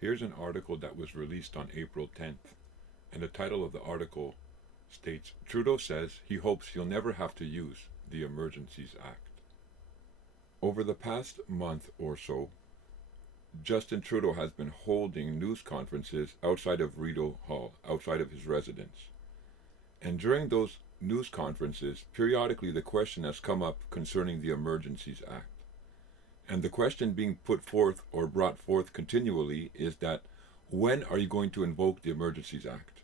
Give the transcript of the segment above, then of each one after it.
Here's an article that was released on April 10th, and the title of the article states, Trudeau says he hopes he'll never have to use the Emergencies Act. Over the past month or so, Justin Trudeau has been holding news conferences outside of Rideau Hall, outside of his residence. And during those news conferences, periodically the question has come up concerning the Emergencies Act. And the question being put forth or brought forth continually is that, when are you going to invoke the Emergencies Act?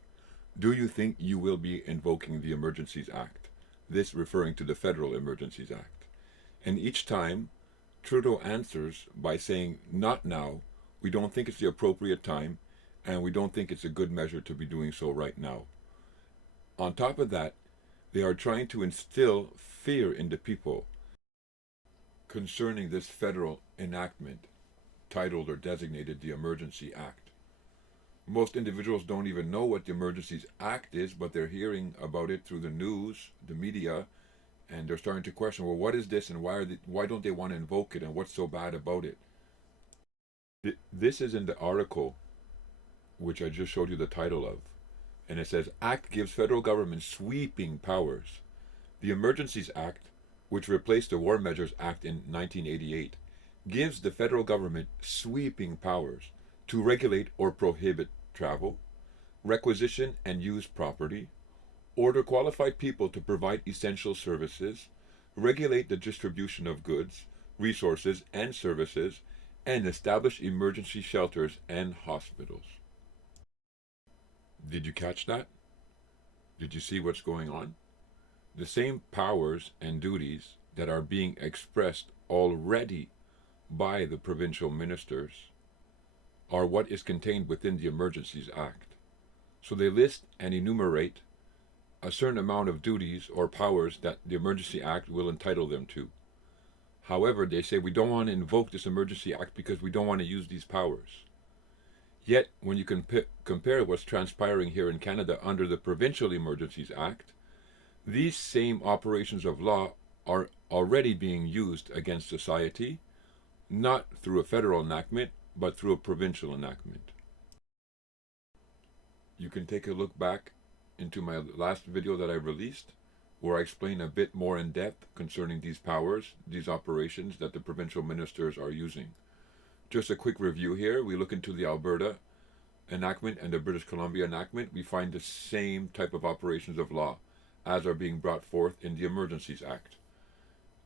Do you think you will be invoking the Emergencies Act? This referring to the Federal Emergencies Act. And each time, Trudeau answers by saying, not now, we don't think it's the appropriate time, and we don't think it's a good measure to be doing so right now. On top of that, they are trying to instill fear in the people concerning this federal enactment, titled or designated the Emergency Act. Most individuals don't even know what the Emergencies Act is, but they're hearing about it through the news, the media, and they're starting to question, well, what is this, and why don't they want to invoke it, and what's so bad about it? This is in the article, which I just showed you the title of, and it says, Act gives federal government sweeping powers. The Emergencies Act, which replaced the War Measures Act in 1988, gives the federal government sweeping powers to regulate or prohibit travel, requisition and use property, order qualified people to provide essential services, regulate the distribution of goods, resources, and services, and establish emergency shelters and hospitals. Did you catch that? Did you see what's going on? The same powers and duties that are being expressed already by the provincial ministers are what is contained within the Emergencies Act. So they list and enumerate a certain amount of duties or powers that the Emergency Act will entitle them to. However, they say we don't want to invoke this Emergency Act because we don't want to use these powers. Yet, when you compare what's transpiring here in Canada under the Provincial Emergencies Act, these same operations of law are already being used against society, not through a federal enactment, but through a provincial enactment. You can take a look back into my last video that I released, where I explain a bit more in depth concerning these powers, these operations that the provincial ministers are using. Just a quick review here. We look into the Alberta enactment and the British Columbia enactment. We find the same type of operations of law as are being brought forth in the Emergencies Act.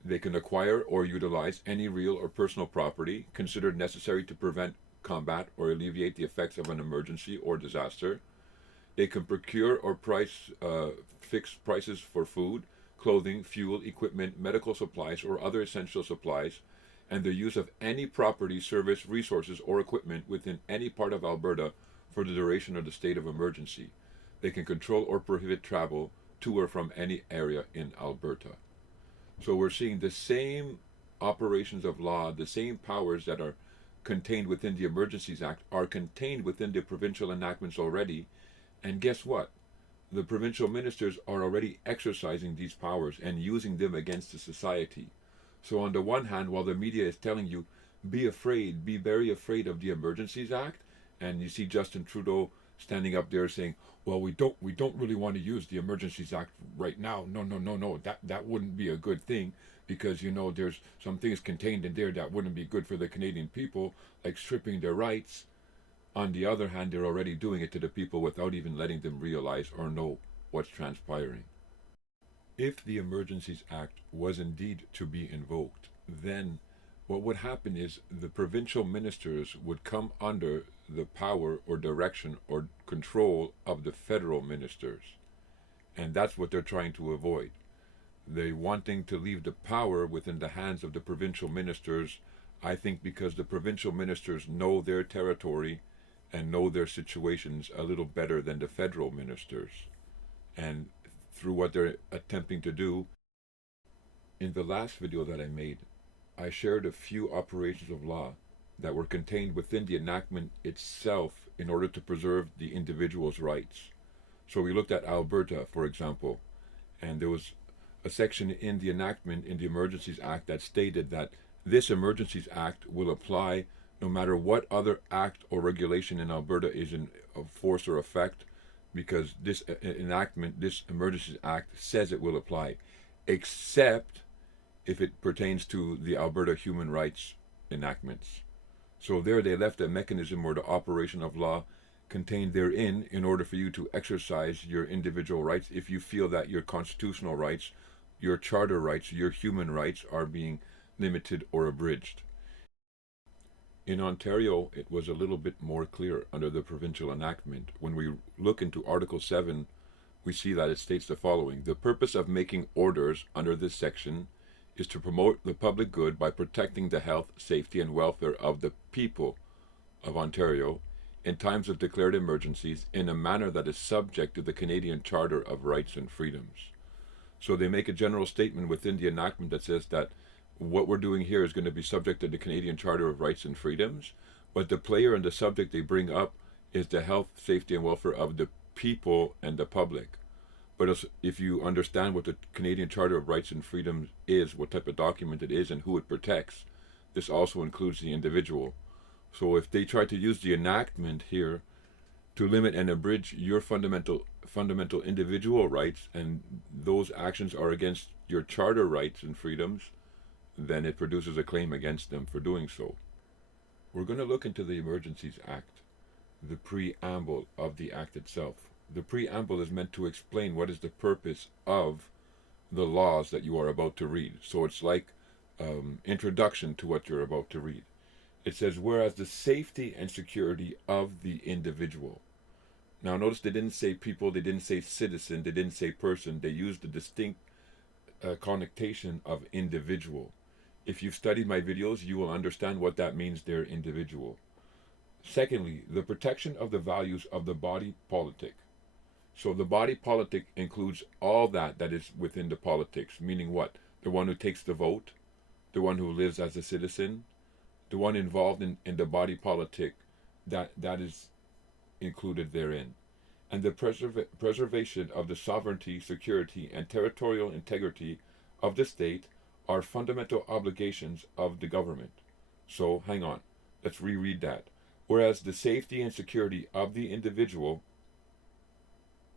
They can acquire or utilize any real or personal property considered necessary to prevent, combat, or alleviate the effects of an emergency or disaster. They can procure or fix prices for food, clothing, fuel, equipment, medical supplies, or other essential supplies, and the use of any property, service, resources, or equipment within any part of Alberta for the duration of the state of emergency. They can control or prohibit travel to or from any area in Alberta. So we're seeing the same operations of law, the same powers that are contained within the Emergencies Act are contained within the provincial enactments already. And guess what? The provincial ministers are already exercising these powers and using them against the society. So on the one hand, while the media is telling you, be afraid, be very afraid of the Emergencies Act, and you see Justin Trudeau standing up there saying, well, we don't really want to use the Emergencies Act right now. No, that wouldn't be a good thing, because, you know, there's some things contained in there that wouldn't be good for the Canadian people, like stripping their rights. On the other hand, they're already doing it to the people without even letting them realize or know what's transpiring. If the Emergencies Act was indeed to be invoked, then what would happen is the provincial ministers would come under the power or direction or control of the federal ministers. And that's what they're trying to avoid. They're wanting to leave the power within the hands of the provincial ministers, I think because the provincial ministers know their territory and know their situations a little better than the federal ministers. And through what they're attempting to do, in the last video that I made, I shared a few operations of law that were contained within the enactment itself in order to preserve the individual's rights. So we looked at Alberta, for example, and there was a section in the enactment in the Emergencies Act that stated that this Emergencies Act will apply no matter what other act or regulation in Alberta is in force or effect, because this enactment, this Emergencies Act, says it will apply, except if it pertains to the Alberta human rights enactments. So there they left a mechanism or the operation of law contained therein in order for you to exercise your individual rights if you feel that your constitutional rights, your charter rights, your human rights are being limited or abridged. In Ontario, it was a little bit more clear under the provincial enactment. When we look into Article 7, we see that it states the following: the purpose of making orders under this section is to promote the public good by protecting the health, safety, and welfare of the people of Ontario in times of declared emergencies in a manner that is subject to the Canadian Charter of Rights and Freedoms. So they make a general statement within the enactment that says that what we're doing here is going to be subject to the Canadian Charter of Rights and Freedoms, but the player and the subject they bring up is the health, safety, and welfare of the people and the public. But if you understand what the Canadian Charter of Rights and Freedoms is, what type of document it is, and who it protects, this also includes the individual. So if they try to use the enactment here to limit and abridge your fundamental individual rights, and those actions are against your charter rights and freedoms, then it produces a claim against them for doing so. We're going to look into the Emergencies Act, the preamble of the act itself. The preamble is meant to explain what is the purpose of the laws that you are about to read. So it's like introduction to what you're about to read. It says, whereas the safety and security of the individual. Now notice they didn't say people, they didn't say citizen, they didn't say person. They used the distinct connotation of individual. If you've studied my videos, you will understand what that means there, individual. Secondly, the protection of the values of the body politic. So the body politic includes all that is within the politics, meaning what? The one who takes the vote, the one who lives as a citizen, the one involved in the body politic, that is included therein. And the preservation of the sovereignty, security, and territorial integrity of the state are fundamental obligations of the government. So, hang on, let's reread that. Whereas the safety and security of the individual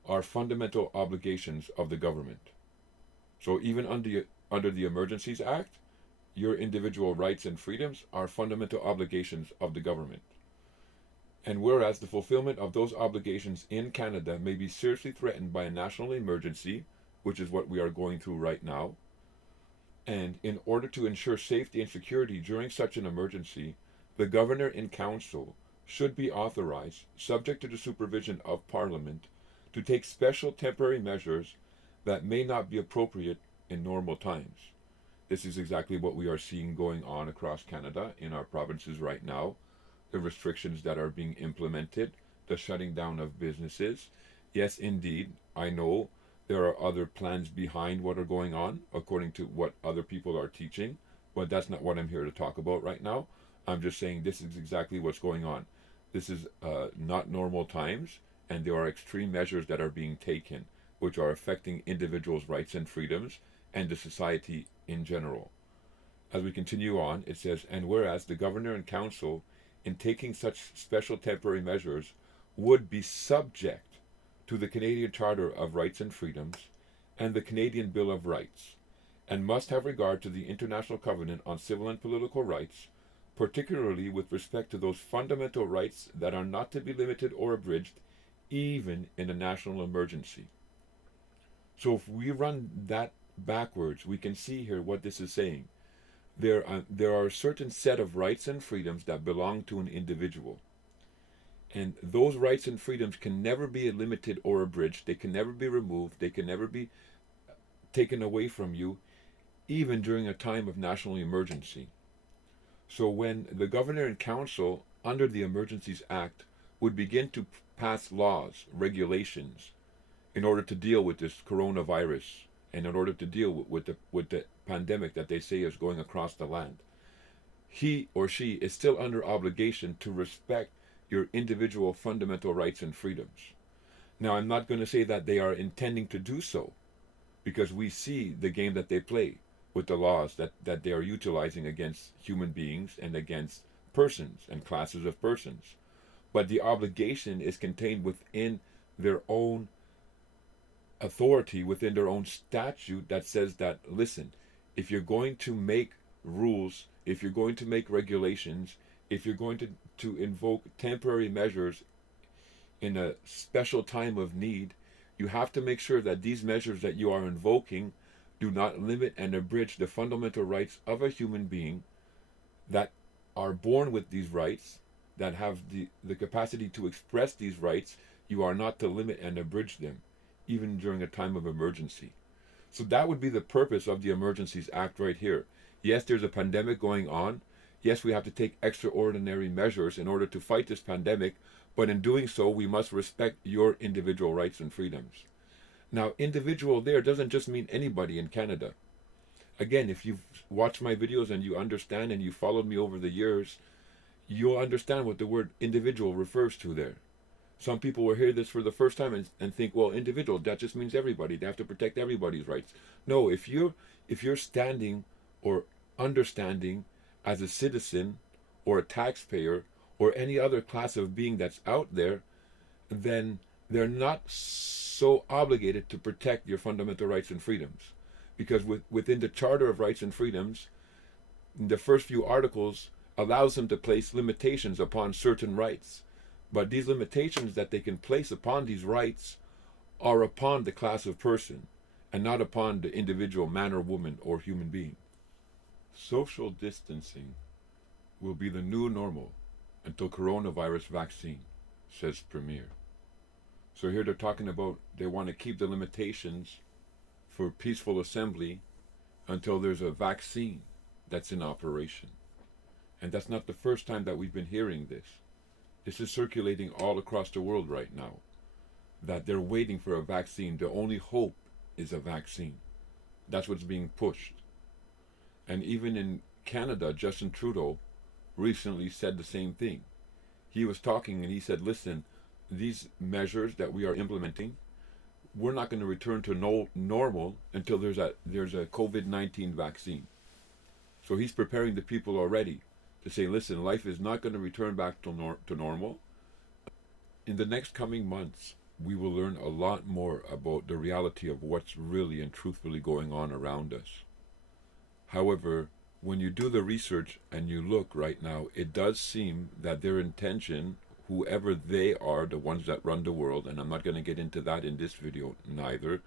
are fundamental obligations of the government. So even under the Emergencies Act, your individual rights and freedoms are fundamental obligations of the government. And whereas the fulfillment of those obligations in Canada may be seriously threatened by a national emergency, which is what we are going through right now, and in order to ensure safety and security during such an emergency, the Governor in Council should be authorized, subject to the supervision of Parliament, to take special temporary measures that may not be appropriate in normal times. This is exactly what we are seeing going on across Canada in our provinces right now. The restrictions that are being implemented, the shutting down of businesses. Yes, indeed, I know there are other plans behind what are going on, according to what other people are teaching, but that's not what I'm here to talk about right now. I'm just saying this is exactly what's going on. This is not normal times, and there are extreme measures that are being taken, which are affecting individuals' rights and freedoms and the society in general. As we continue on, it says, and whereas the Governor and Council, in taking such special temporary measures, would be subject to the Canadian Charter of Rights and Freedoms and the Canadian Bill of Rights, and must have regard to the International Covenant on Civil and Political Rights, particularly with respect to those fundamental rights that are not to be limited or abridged, even in a national emergency. So if we run that backwards, we can see here what this is saying. There are a certain set of rights and freedoms that belong to an individual. And those rights and freedoms can never be limited or abridged. They can never be removed. They can never be taken away from you, even during a time of national emergency. So when the Governor and Council, under the Emergencies Act, would begin to pass laws, regulations, in order to deal with this coronavirus and in order to deal with the pandemic that they say is going across the land, he or she is still under obligation to respect your individual fundamental rights and freedoms. Now, I'm not going to say that they are intending to do so, because we see the game that they play with the laws that they are utilizing against human beings and against persons and classes of persons. But the obligation is contained within their own authority, within their own statute that says that, listen, if you're going to make rules, if you're going to make regulations, if you're going to invoke temporary measures in a special time of need, you have to make sure that these measures that you are invoking do not limit and abridge the fundamental rights of a human being that are born with these rights, that have the capacity to express these rights. You are not to limit and abridge them, even during a time of emergency. So that would be the purpose of the Emergencies Act right here. Yes, there's a pandemic going on. Yes, we have to take extraordinary measures in order to fight this pandemic, but in doing so, we must respect your individual rights and freedoms. Now, individual there doesn't just mean anybody in Canada. Again, if you've watched my videos and you understand and you followed me over the years, you'll understand what the word individual refers to there. Some people will hear this for the first time and think, well, individual, that just means everybody. They have to protect everybody's rights. No, if you're standing or understanding as a citizen or a taxpayer or any other class of being that's out there, then they're not so obligated to protect your fundamental rights and freedoms. Because within the Charter of Rights and Freedoms, the first few articles allows them to place limitations upon certain rights. But these limitations that they can place upon these rights are upon the class of person and not upon the individual man or woman or human being. Social distancing will be the new normal until coronavirus vaccine, says Premier. So here they're talking about they want to keep the limitations for peaceful assembly until there's a vaccine that's in operation. And that's not the first time that we've been hearing this. This is circulating all across the world right now, that they're waiting for a vaccine. The only hope is a vaccine. That's what's being pushed. And even in Canada, Justin Trudeau recently said the same thing. He was talking and he said, listen, these measures that we are implementing, we're not going to return to normal until there's a COVID-19 vaccine. So he's preparing the people already to say, listen, life is not going to return back to normal. In the next coming months, we will learn a lot more about the reality of what's really and truthfully going on around us. However, when you do the research and you look right now, it does seem that their intention, whoever they are, the ones that run the world, and I'm not going to get into that in this video neither,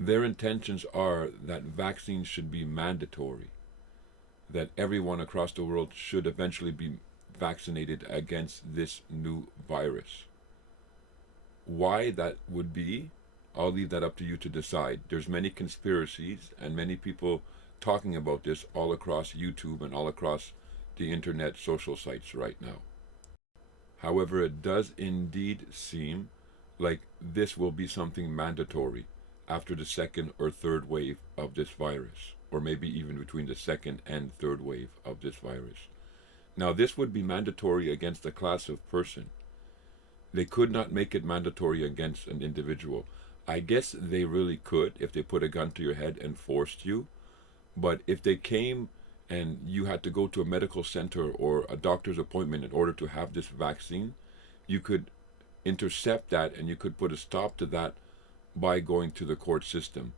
their intentions are that vaccines should be mandatory, that everyone across the world should eventually be vaccinated against this new virus. Why that would be, I'll leave that up to you to decide. There's many conspiracies and many people talking about this all across YouTube and all across the internet social sites right now. However, it does indeed seem like this will be something mandatory after the second or third wave of this virus, or maybe even between the second and third wave of this virus. Now, this would be mandatory against a class of person. They could not make it mandatory against an individual. I guess they really could if they put a gun to your head and forced you. But if they came and you had to go to a medical center or a doctor's appointment in order to have this vaccine, you could intercept that and you could put a stop to that by going to the court system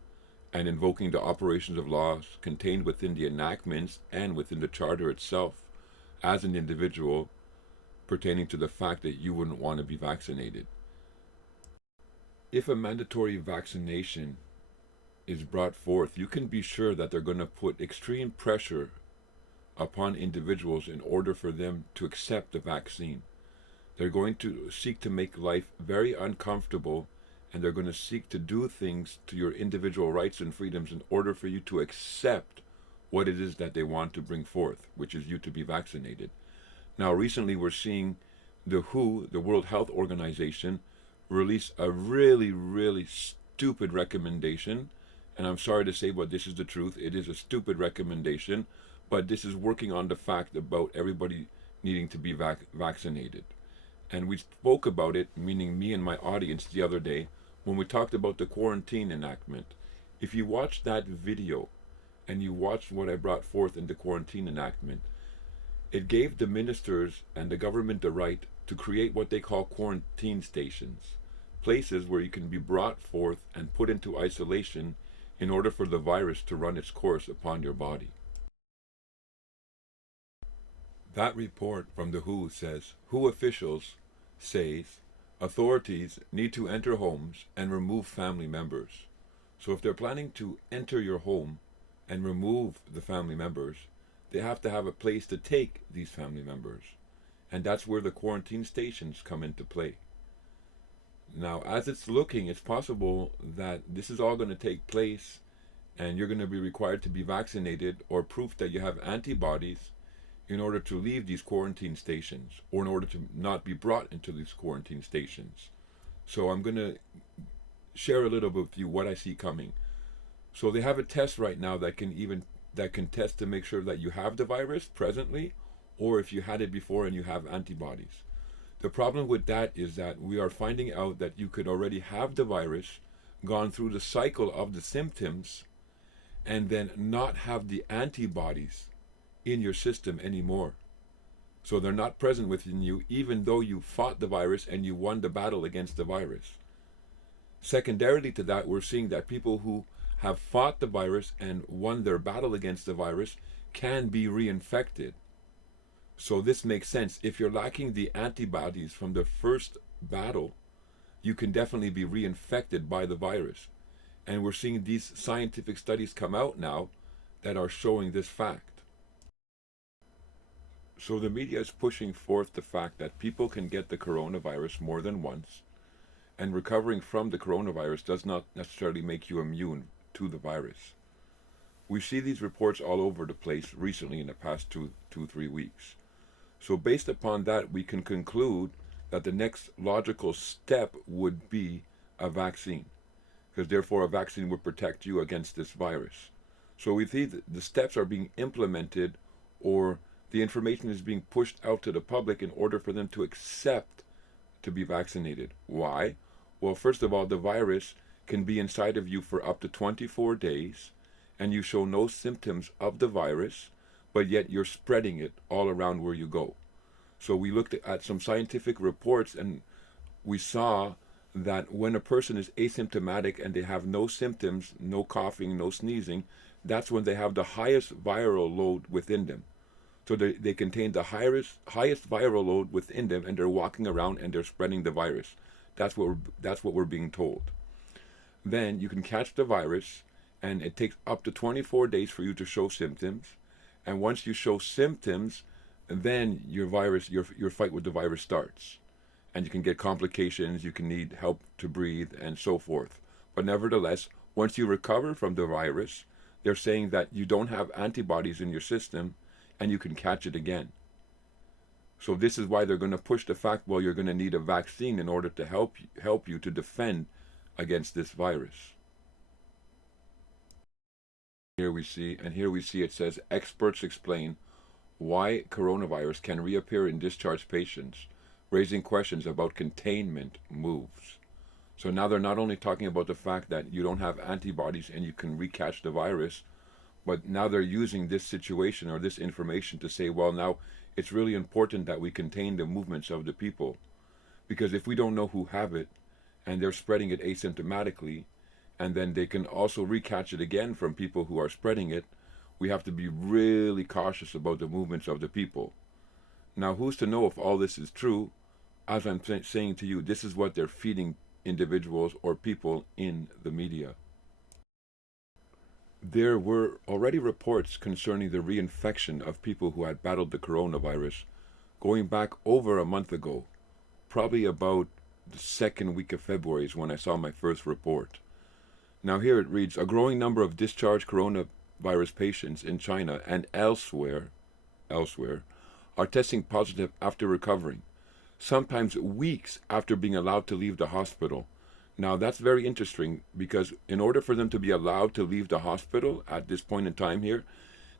and invoking the operations of laws contained within the enactments and within the charter itself as an individual pertaining to the fact that you wouldn't want to be vaccinated. If a mandatory vaccination is brought forth, you can be sure that they're going to put extreme pressure upon individuals in order for them to accept the vaccine. They're going to seek to make life very uncomfortable, and they're going to seek to do things to your individual rights and freedoms in order for you to accept what it is that they want to bring forth, which is you to be vaccinated. Now, recently we're seeing the WHO, the World Health Organization, release a really, really stupid recommendation. And I'm sorry to say, but this is the truth. It is a stupid recommendation, but this is working on the fact about everybody needing to be vaccinated. And we spoke about it, meaning me and my audience, the other day when we talked about the quarantine enactment. If you watched that video and you watched what I brought forth in the quarantine enactment, It gave the ministers and the government the right to create what they call quarantine stations, places where you can be brought forth and put into isolation in order for the virus to run its course upon your body. That report from the WHO says WHO officials says authorities need to enter homes and remove family members. So if they're planning to enter your home and remove the family members, they have to have a place to take these family members. And that's where the quarantine stations come into play. Now, as it's looking, it's possible that this is all going to take place and you're going to be required to be vaccinated or proof that you have antibodies in order to leave these quarantine stations or in order to not be brought into these quarantine stations. So I'm going to share a little bit with you what I see coming. So they have a test right now that can test to make sure that you have the virus presently or if you had it before and you have antibodies. The problem with that is that we are finding out that you could already have the virus, gone through the cycle of the symptoms, and then not have the antibodies in your system anymore. So they're not present within you even though you fought the virus and you won the battle against the virus. Secondarily to that, we're seeing that people who have fought the virus and won their battle against the virus can be reinfected. So this makes sense. If you're lacking the antibodies from the first battle, you can definitely be reinfected by the virus. And we're seeing these scientific studies come out now that are showing this fact. So the media is pushing forth the fact that people can get the coronavirus more than once, and recovering from the coronavirus does not necessarily make you immune to the virus. We see these reports all over the place recently in the past 3 weeks. So based upon that, we can conclude that the next logical step would be a vaccine, because therefore a vaccine would protect you against this virus. So we see that the steps are being implemented, or the information is being pushed out to the public in order for them to accept to be vaccinated. Why? Well, first of all, the virus can be inside of you for up to 24 days, and you show no symptoms of the virus, but yet you're spreading it all around where you go. So we looked at some scientific reports, and we saw that when a person is asymptomatic and they have no symptoms, no coughing, no sneezing, that's when they have the highest viral load within them. So they contain the highest viral load within them, and they're walking around and they're spreading the virus. That's what we're being told. Then you can catch the virus, and it takes up to 24 days for you to show symptoms. And once you show symptoms, then your fight with the virus starts. And you can get complications, you can need help to breathe, and so forth. But nevertheless, once you recover from the virus, they're saying that you don't have antibodies in your system, and you can catch it again. So this is why they're going to push the fact, well, you're going to need a vaccine in order to help you to defend against this virus. Here we see it says, experts explain why coronavirus can reappear in discharged patients, raising questions about containment moves. So now they're not only talking about the fact that you don't have antibodies and you can recatch the virus, but now they're using this situation or this information to say, well, now it's really important that we contain the movements of the people. Because if we don't know who have it, and they're spreading it asymptomatically, and then they can also recatch it again from people who are spreading it, we have to be really cautious about the movements of the people. Now, who's to know if all this is true? As I'm saying to you, this is what they're feeding individuals or people in the media. There were already reports concerning the reinfection of people who had battled the coronavirus going back over a month ago. Probably about the second week of February is when I saw my first report. Now here it reads, a growing number of discharged coronavirus patients in China and elsewhere are testing positive after recovering, sometimes weeks after being allowed to leave the hospital. Now that's very interesting, because in order for them to be allowed to leave the hospital at this point in time here,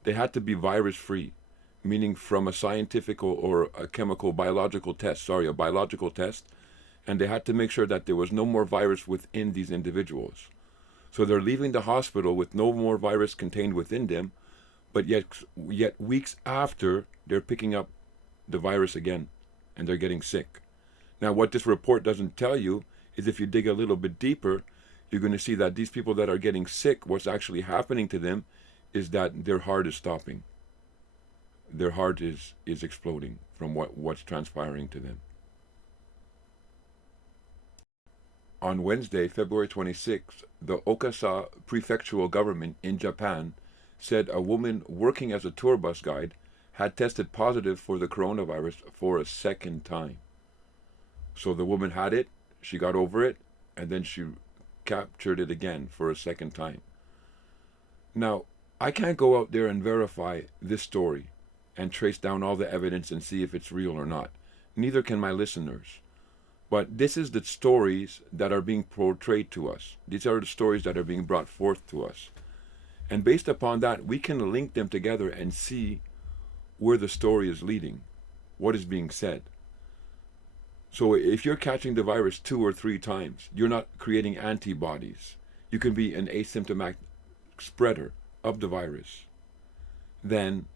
they had to be virus-free, meaning from a scientific or a biological test, and they had to make sure that there was no more virus within these individuals. So they're leaving the hospital with no more virus contained within them, but yet weeks after, they're picking up the virus again, and they're getting sick. Now, what this report doesn't tell you is if you dig a little bit deeper, you're going to see that these people that are getting sick, what's actually happening to them is that their heart is stopping. Their heart is exploding from what's transpiring to them. On Wednesday, February 26th, the Okasa prefectural government in Japan said a woman working as a tour bus guide had tested positive for the coronavirus for a second time. So the woman had it, she got over it, and then she captured it again for a second time. Now, I can't go out there and verify this story and trace down all the evidence and see if it's real or not. Neither can my listeners. But this is the stories that are being portrayed to us. These are the stories that are being brought forth to us. And based upon that, we can link them together and see where the story is leading, what is being said. So if you're catching the virus 2 or 3 times, you're not creating antibodies. You can be an asymptomatic spreader of the virus. Then,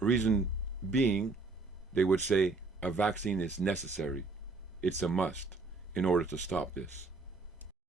reason being, they would say a vaccine is necessary. It's a must in order to stop this.